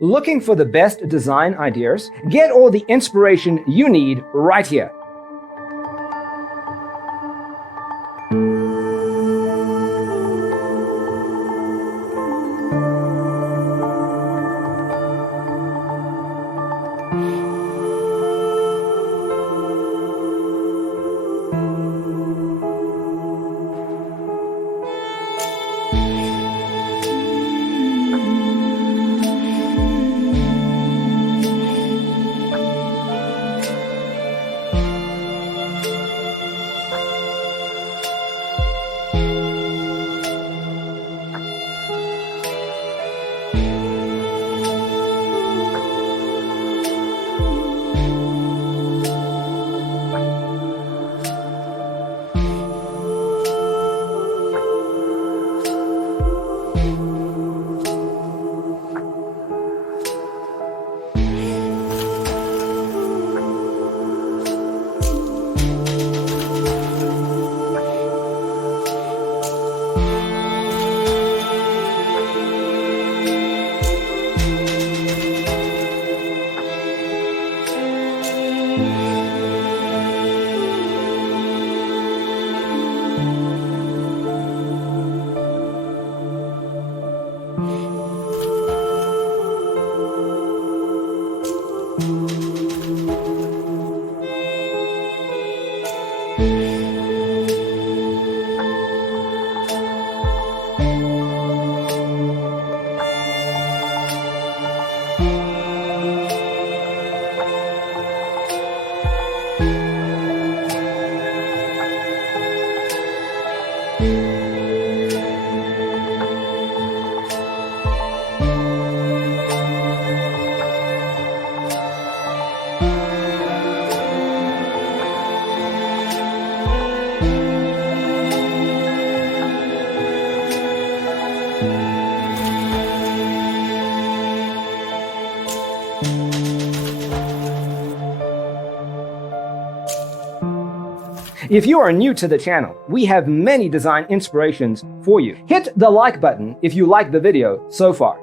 Looking for the best design ideas? Get all the inspiration you need right here. If you are new to the channel, we have many design inspirations for you. Hit the like button if you like the video so far.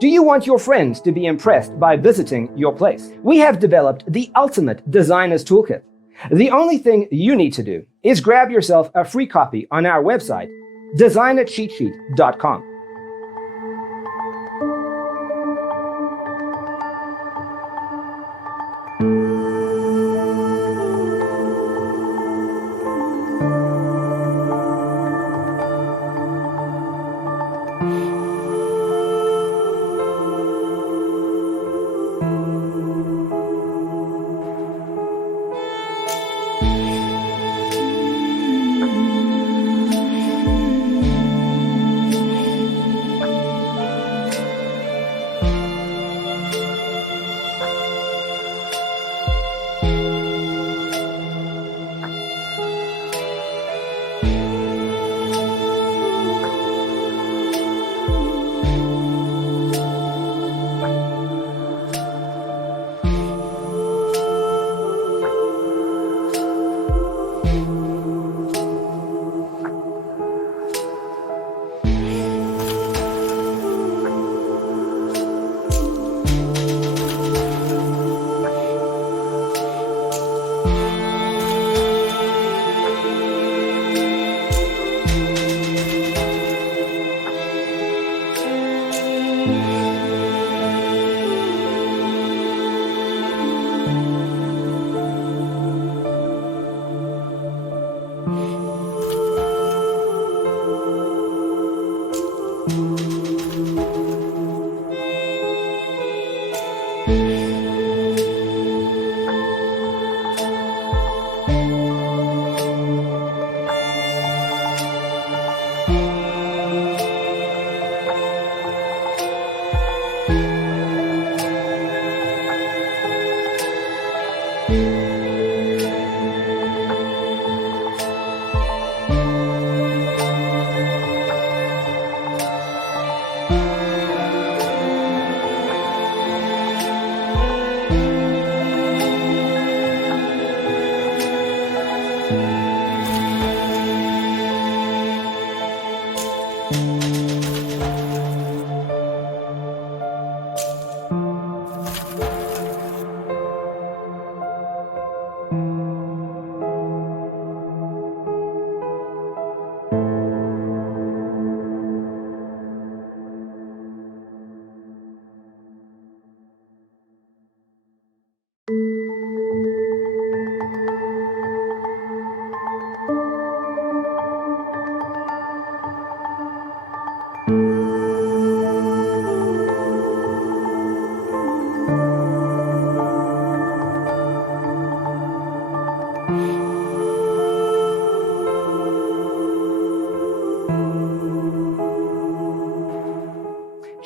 Do you want your friends to be impressed by visiting your place? We have developed the ultimate designer's toolkit. The only thing you need to do is grab yourself a free copy on our website, designercheatsheet.com.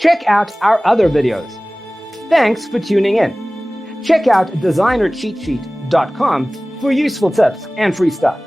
Check out our other videos. Thanks for tuning in. Check out designercheatsheet.com for useful tips and free stuff.